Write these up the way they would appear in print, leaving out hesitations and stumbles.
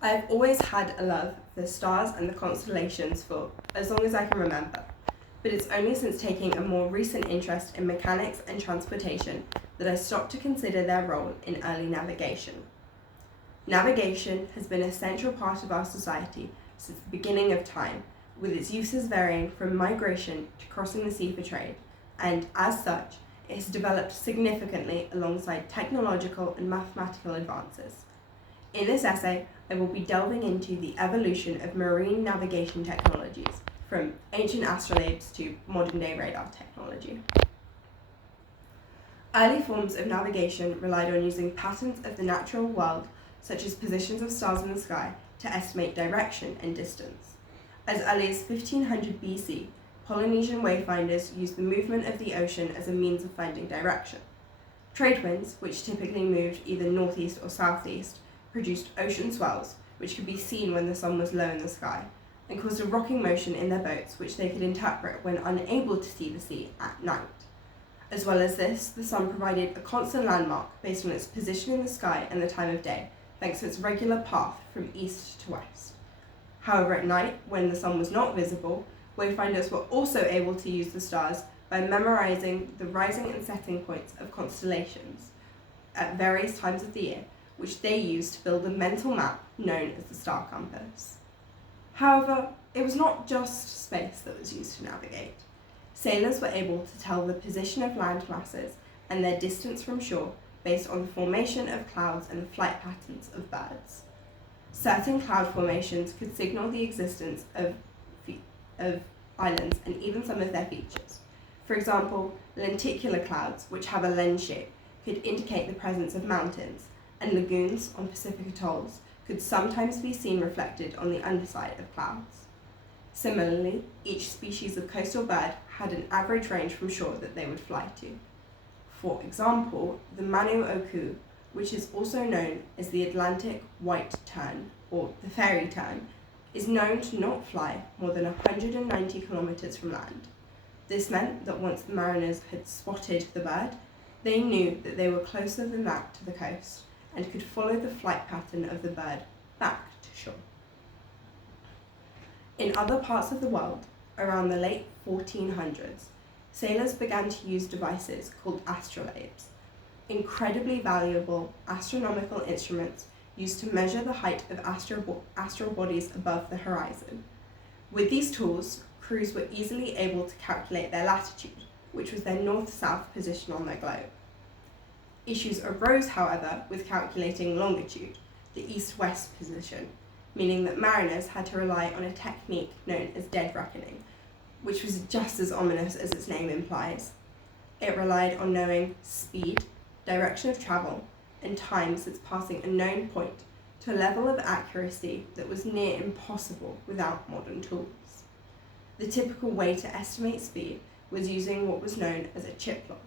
I've always had a love for stars and the constellations for as long as I can remember, but it's only since taking a more recent interest in mechanics and transportation that I stopped to consider their role in early navigation. Navigation has been a central part of our society since the beginning of time, with its uses varying from migration to crossing the sea for trade, and as such, it has developed significantly alongside technological and mathematical advances. In this essay, I will be delving into the evolution of marine navigation technologies, from ancient astrolabes to modern-day radar technology. Early forms of navigation relied on using patterns of the natural world, such as positions of stars in the sky, to estimate direction and distance. As early as 1500 BC, Polynesian wayfinders used the movement of the ocean as a means of finding direction. Trade winds, which typically moved either northeast or southeast, produced ocean swells, which could be seen when the sun was low in the sky, and caused a rocking motion in their boats, which they could interpret when unable to see the sea at night. As well as this, the sun provided a constant landmark based on its position in the sky and the time of day, thanks to its regular path from east to west. However, at night, when the sun was not visible, wayfinders were also able to use the stars by memorizing the rising and setting points of constellations at various times of the year, which they used to build a mental map known as the star compass. However, it was not just space that was used to navigate. Sailors were able to tell the position of land masses and their distance from shore based on the formation of clouds and the flight patterns of birds. Certain cloud formations could signal the existence of islands and even some of their features. For example, lenticular clouds, which have a lens shape, could indicate the presence of mountains, and lagoons on Pacific atolls could sometimes be seen reflected on the underside of clouds. Similarly, each species of coastal bird had an average range from shore that they would fly to. For example, the Manu Oku, which is also known as the Atlantic white tern, or the fairy tern, is known to not fly more than 190 kilometers from land. This meant that once the mariners had spotted the bird, they knew that they were closer than that to the coast and could follow the flight pattern of the bird back to shore. In other parts of the world, around the late 1400s, sailors began to use devices called astrolabes, incredibly valuable astronomical instruments used to measure the height of astral bodies above the horizon. With these tools, crews were easily able to calculate their latitude, which was their north-south position on their globe. Issues arose, however, with calculating longitude, the east-west position, meaning that mariners had to rely on a technique known as dead reckoning, which was just as ominous as its name implies. It relied on knowing speed, direction of travel, and time since passing a known point to a level of accuracy that was near impossible without modern tools. The typical way to estimate speed was using what was known as a chip log,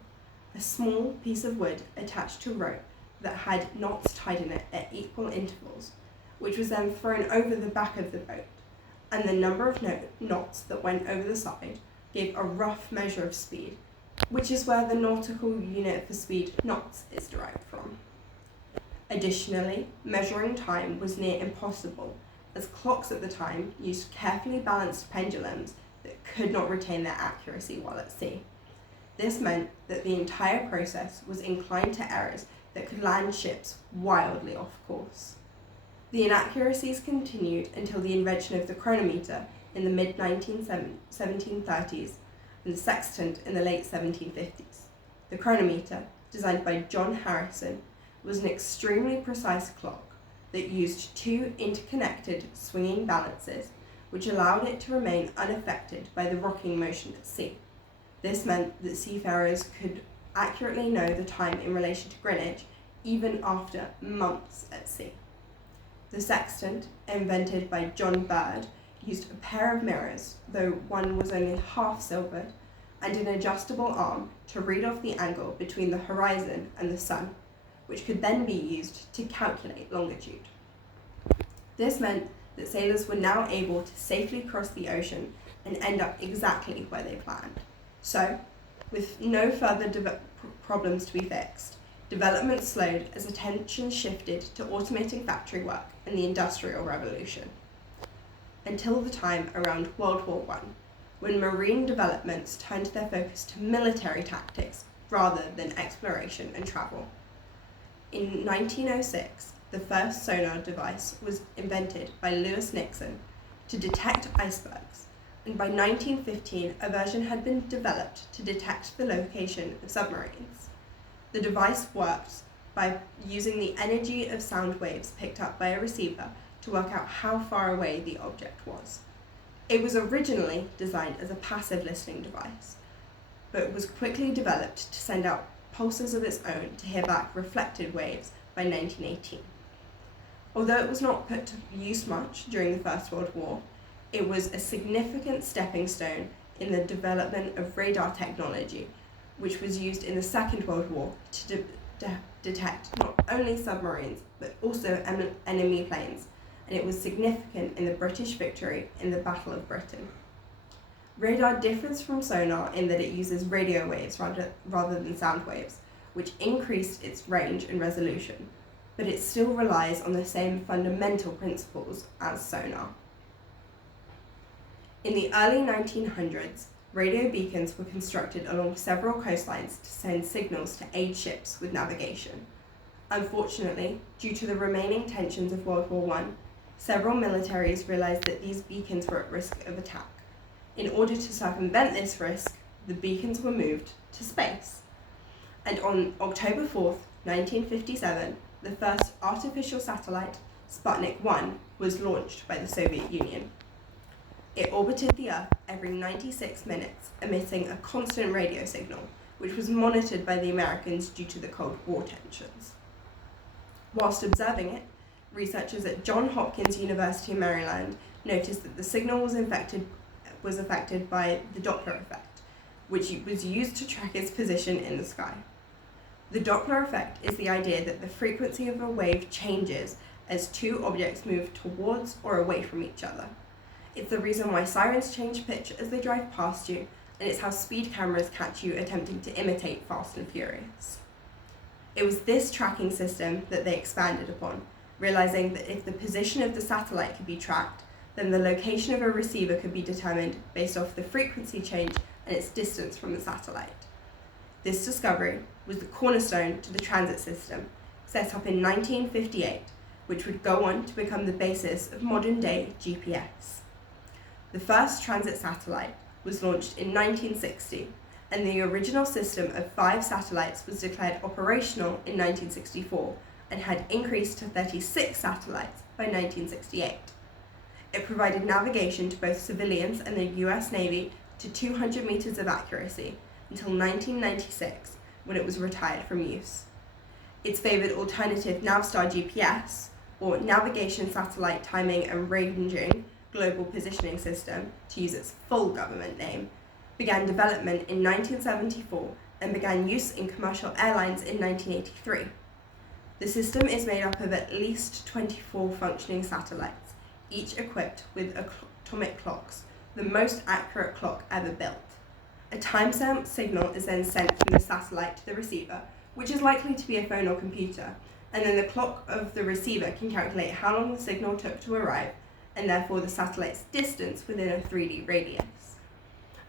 a small piece of wood attached to a rope that had knots tied in it at equal intervals, which was then thrown over the back of the boat, and the number of knots that went over the side gave a rough measure of speed, which is where the nautical unit for speed, knots, is derived from. Additionally, measuring time was near impossible, as clocks at the time used carefully balanced pendulums that could not retain their accuracy while at sea. This meant that the entire process was inclined to errors that could land ships wildly off course. The inaccuracies continued until the invention of the chronometer in the mid-1730s and the sextant in the late 1750s. The chronometer, designed by John Harrison, was an extremely precise clock that used two interconnected swinging balances, which allowed it to remain unaffected by the rocking motion at sea. This meant that seafarers could accurately know the time in relation to Greenwich even after months at sea. The sextant, invented by John Bird, used a pair of mirrors, though one was only half silvered, and an adjustable arm to read off the angle between the horizon and the sun, which could then be used to calculate longitude. This meant that sailors were now able to safely cross the ocean and end up exactly where they planned. So, with no further problems to be fixed, Development slowed as attention shifted to automating factory work and the Industrial Revolution, until the time around World War I, when marine developments turned their focus to military tactics rather than exploration and travel. In 1906, the first sonar device was invented by Lewis Nixon to detect icebergs, and by 1915 a version had been developed to detect the location of submarines. The device worked by using the energy of sound waves picked up by a receiver to work out how far away the object was. It was originally designed as a passive listening device, but was quickly developed to send out pulses of its own to hear back reflected waves by 1918. Although it was not put to use much during the First World War, it was a significant stepping stone in the development of radar technology, which was used in the Second World War to detect not only submarines but also enemy planes, and it was significant in the British victory in the Battle of Britain. Radar differs from sonar in that it uses radio waves rather than sound waves, which increased its range and resolution, but it still relies on the same fundamental principles as sonar. In the early 1900s, radio beacons were constructed along several coastlines to send signals to aid ships with navigation. Unfortunately, due to the remaining tensions of World War I, several militaries realized that these beacons were at risk of attack. In order to circumvent this risk, the beacons were moved to space. And on October 4th, 1957, the first artificial satellite, Sputnik 1, was launched by the Soviet Union. It orbited the Earth every 96 minutes, emitting a constant radio signal, which was monitored by the Americans due to the Cold War tensions. Whilst observing it, researchers at Johns Hopkins University in Maryland noticed that the signal was affected by the Doppler effect, which was used to track its position in the sky. The Doppler effect is the idea that the frequency of a wave changes as two objects move towards or away from each other. It's the reason why sirens change pitch as they drive past you, and it's how speed cameras catch you attempting to imitate Fast and Furious. It was this tracking system that they expanded upon, realizing that if the position of the satellite could be tracked, then the location of a receiver could be determined based off the frequency change and its distance from the satellite. This discovery was the cornerstone to the transit system, set up in 1958, which would go on to become the basis of modern-day GPS. The first transit satellite was launched in 1960, and the original system of 5 satellites was declared operational in 1964 and had increased to 36 satellites by 1968. It provided navigation to both civilians and the US Navy to 200 meters of accuracy until 1996, when it was retired from use. Its favored alternative Navstar GPS, or Navigation Satellite Timing and Ranging Global Positioning System, to use its full government name, began development in 1974 and began use in commercial airlines in 1983. The system is made up of at least 24 functioning satellites, each equipped with atomic clocks, the most accurate clock ever built. A timestamp signal is then sent from the satellite to the receiver, which is likely to be a phone or computer, and then the clock of the receiver can calculate how long the signal took to arrive, and therefore the satellite's distance within a 3D radius.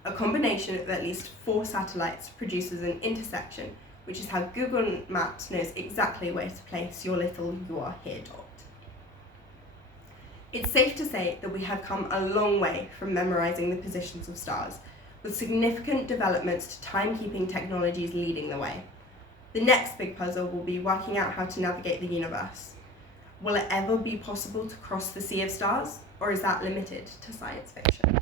A combination of at least 4 satellites produces an intersection, which is how Google Maps knows exactly where to place your little "you are here" dot. It's safe to say that we have come a long way from memorizing the positions of stars, with significant developments to timekeeping technologies leading the way. The next big puzzle will be working out how to navigate the universe. Will it ever be possible to cross the sea of stars, or is that limited to science fiction?